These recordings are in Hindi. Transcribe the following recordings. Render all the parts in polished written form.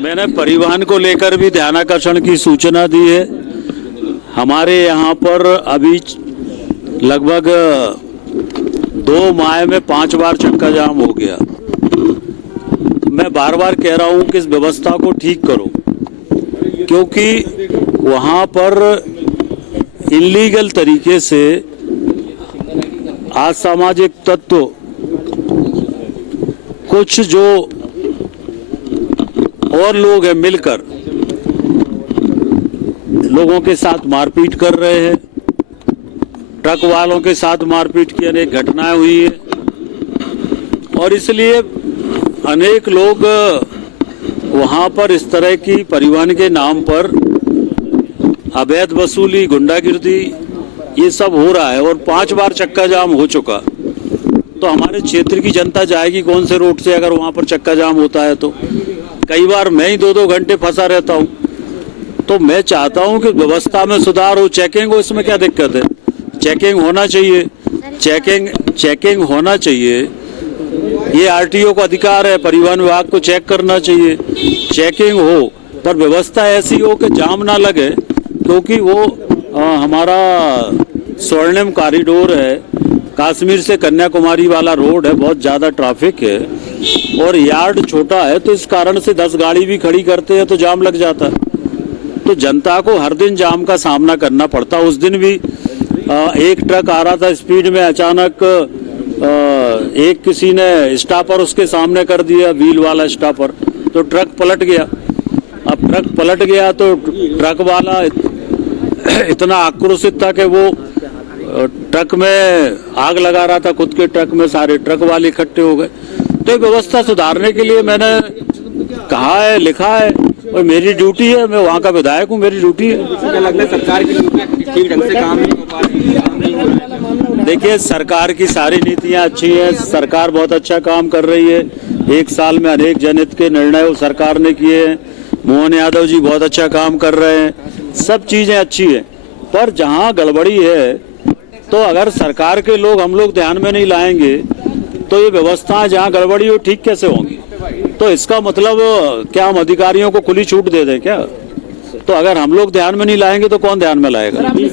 मैंने परिवहन को लेकर भी ध्यानाकर्षण की सूचना दी है। हमारे यहाँ पर अभी लगभग 2 माह में 5 बार चक्का जाम हो गया। मैं बार बार कह रहा हूँ कि इस व्यवस्था को ठीक करो, क्योंकि वहाँ पर इल्लीगल तरीके से असामाजिक तत्व कुछ जो और लोग हैं मिलकर लोगों के साथ मारपीट कर रहे हैं। ट्रक वालों के साथ मारपीट की अनेक घटनाएं हुई है और इसलिए अनेक लोग वहां पर इस तरह की परिवहन के नाम पर अवैध वसूली, गुंडागिर्दी, ये सब हो रहा है और 5 बार चक्का जाम हो चुका। तो हमारे क्षेत्र की जनता जाएगी कौन से रोड से अगर वहां पर चक्का जाम होता है? तो कई बार मैं ही 2-2 घंटे फंसा रहता हूं। तो मैं चाहता हूं कि व्यवस्था में सुधार हो, चेकिंग हो। इसमें क्या दिक्कत है? चेकिंग होना चाहिए, चेकिंग होना चाहिए। ये आरटीओ का अधिकार है, परिवहन विभाग को चेक करना चाहिए, चेकिंग हो, पर व्यवस्था ऐसी हो कि जाम ना लगे, क्योंकि वो हमारा स्वर्णिम कॉरिडोर है, कश्मीर से कन्याकुमारी वाला रोड है, बहुत ज़्यादा ट्रैफिक है और यार्ड छोटा है, तो इस कारण से 10 गाड़ी भी खड़ी करते हैं तो जाम लग जाता है। तो जनता को हर दिन जाम का सामना करना पड़ता। उस दिन भी एक ट्रक आ रहा था स्पीड में, अचानक एक किसी ने स्टॉपर उसके सामने कर दिया, व्हील वाला स्टॉपर, तो ट्रक पलट गया। अब ट्रक पलट गया तो ट्रक वाला इतना आक्रोशित था कि वो ट्रक में आग लगा रहा था, खुद के ट्रक में सारे ट्रक वाले इकट्ठे हो गए। तो व्यवस्था सुधारने के लिए मैंने कहा है, लिखा है और मेरी ड्यूटी है, मैं वहाँ का विधायक हूँ, मेरी ड्यूटी है। लगता है सरकार की ठीक ढंग से काम नहीं हो पा रही। देखिए, सरकार की सारी नीतियाँ अच्छी हैं, सरकार बहुत अच्छा काम कर रही है। 1 साल में अनेक जनहित के निर्णय सरकार ने किए हैं। मोहन यादव जी बहुत अच्छा काम कर रहे हैं, सब चीज़ें अच्छी हैं। पर जहाँ गड़बड़ी है, तो अगर सरकार के लोग, हम लोग ध्यान में नहीं लाएंगे तो ये व्यवस्थाएं जहाँ गड़बड़ी हो ठीक कैसे होंगी? तो इसका मतलब क्या हम अधिकारियों को खुली छूट दे दें क्या? तो अगर हम लोग ध्यान में नहीं लाएंगे तो कौन ध्यान में लाएगा? एक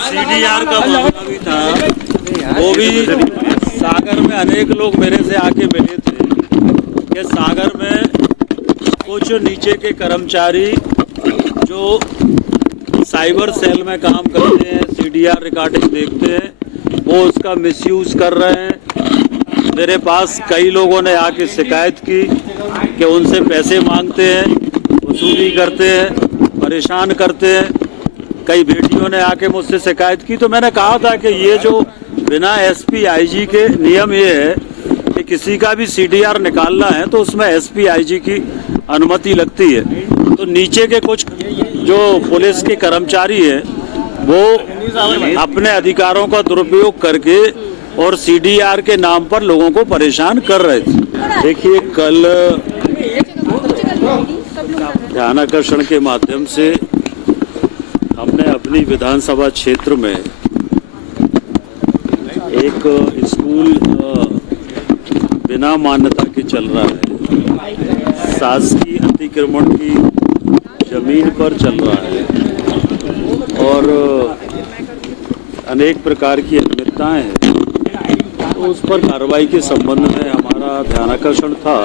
सीडीआर का मामला भी था, वो भी सागर में अनेक लोग मेरे से आके मिले थे कि सागर में कुछ नीचे के कर्मचारी जो साइबर सेल में काम करते हैं, सीडीआर रिकॉर्डिंग देखते हैं, वो उसका मिसयूज कर रहे हैं। मेरे पास कई लोगों ने आके शिकायत की कि उनसे पैसे मांगते हैं, वसूली करते हैं, परेशान करते हैं। कई बेटियों ने आके मुझसे शिकायत की। तो मैंने कहा था कि ये जो बिना एसपी आईजी के नियम ये है कि किसी का भी सीडीआर निकालना है तो उसमें एसपी आईजी की अनुमति लगती है। तो नीचे के कुछ जो पुलिस के कर्मचारी हैं वो अपने अधिकारों का दुरुपयोग करके और सीडीआर के नाम पर लोगों को परेशान कर रहे थे। देखिए, कल ध्यानाकर्षण के माध्यम से हमने अपनी विधानसभा क्षेत्र में एक स्कूल बिना मान्यता के चल रहा है, शासकीय अतिक्रमण की जमीन पर चल रहा है और अनेक प्रकार की अनियमितताएं हैं। तो उस पर कार्रवाई के संबंध में हमारा ध्यानाकर्षण था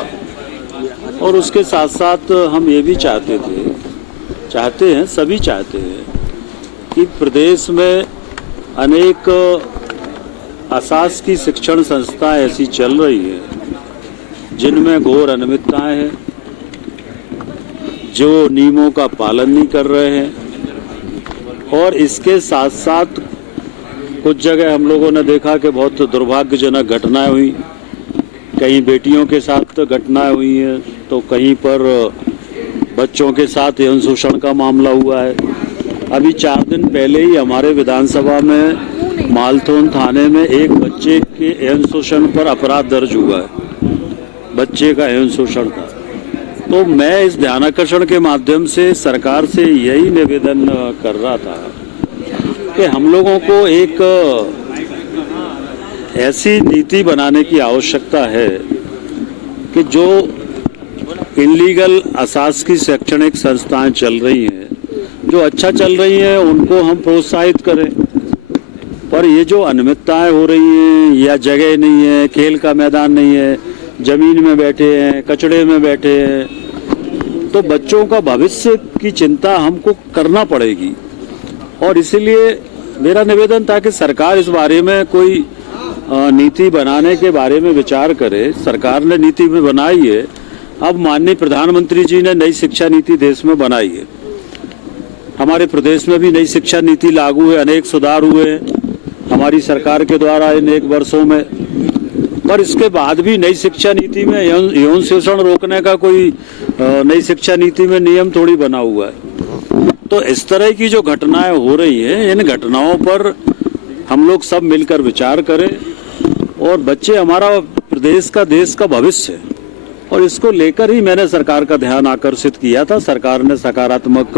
और उसके साथ साथ हम ये भी चाहते हैं, सभी चाहते हैं कि प्रदेश में अनेक अशासकीय शिक्षण संस्थाएं ऐसी चल रही है जिनमें घोर अनियमितताएं हैं, जो नियमों का पालन नहीं कर रहे हैं। और इसके साथ साथ कुछ जगह हम लोगों ने देखा कि बहुत दुर्भाग्यजनक घटनाएं हुई। कहीं बेटियों के साथ घटनाएं हुई हैं तो कहीं पर बच्चों के साथ यौन शोषण का मामला हुआ है। अभी 4 दिन पहले ही हमारे विधानसभा में मालथोन थाने में एक बच्चे के यौन शोषण पर अपराध दर्ज हुआ है, बच्चे का यौन शोषण था। तो मैं इस ध्यानाकर्षण के माध्यम से सरकार से यही निवेदन कर रहा था कि हम लोगों को एक ऐसी नीति बनाने की आवश्यकता है कि जो इनलीगल अशासकीय शैक्षणिक संस्थाएं चल रही हैं, जो अच्छा चल रही हैं उनको हम प्रोत्साहित करें, पर ये जो अनियमितताएं हो रही हैं या जगह नहीं है, खेल का मैदान नहीं है, जमीन में बैठे हैं, कचड़े में बैठे हैं, तो बच्चों का भविष्य की चिंता हमको करना पड़ेगी। और इसीलिए मेरा निवेदन था कि सरकार इस बारे में कोई नीति बनाने के बारे में विचार करे। सरकार ने नीति में बनाई है, अब माननीय प्रधानमंत्री जी ने नई शिक्षा नीति देश में बनाई है, हमारे प्रदेश में भी नई शिक्षा नीति लागू है, अनेक सुधार हुए हैं हमारी सरकार के द्वारा इन 1 वर्षों में। पर इसके बाद भी नई शिक्षा नीति में यौन शोषण रोकने का कोई नई शिक्षा नीति में नियम थोड़ी बना हुआ है। तो इस तरह की जो घटनाएं हो रही हैं, इन घटनाओं पर हम लोग सब मिलकर विचार करें, और बच्चे हमारा प्रदेश का, देश का भविष्य है, और इसको लेकर ही मैंने सरकार का ध्यान आकर्षित किया था। सरकार ने सकारात्मक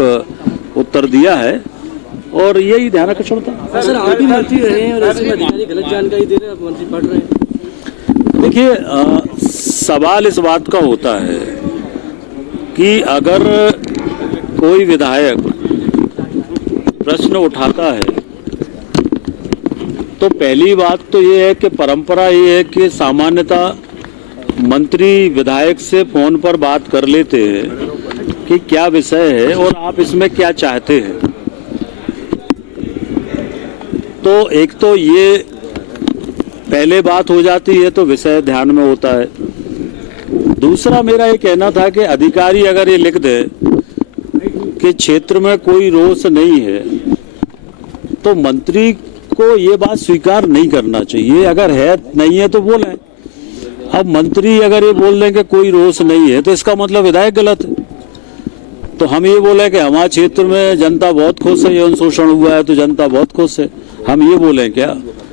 उत्तर दिया है और यही ध्यान आकर्षण था। सर, आप भी मंत्री रहे हैं और ऐसे में अधिकारी गलत जानकारी दे रहे हैं, आप मंत्री पढ़ रहे हैं। देखिए, सवाल इस बात का होता है कि अगर कोई विधायक प्रश्न उठाता है तो पहली बात तो ये है कि परंपरा ये है कि सामान्यतः मंत्री विधायक से फोन पर बात कर लेते हैं कि क्या विषय है और आप इसमें क्या चाहते हैं। तो एक तो ये पहले बात हो जाती है, तो विषय ध्यान में होता है। दूसरा मेरा ये कहना था कि अधिकारी अगर ये लिख दे कि क्षेत्र में कोई रोष नहीं है, तो मंत्री को ये बात स्वीकार नहीं करना चाहिए। अगर है नहीं है तो बोलें। अब मंत्री अगर ये बोल दें कि कोई रोष नहीं है, तो इसका मतलब विधायक गलत है। तो हम ये बोले कि हमारे क्षेत्र में जनता बहुत खुश है, यौन शोषण हुआ है तो जनता बहुत खुश है, हम ये बोलें क्या?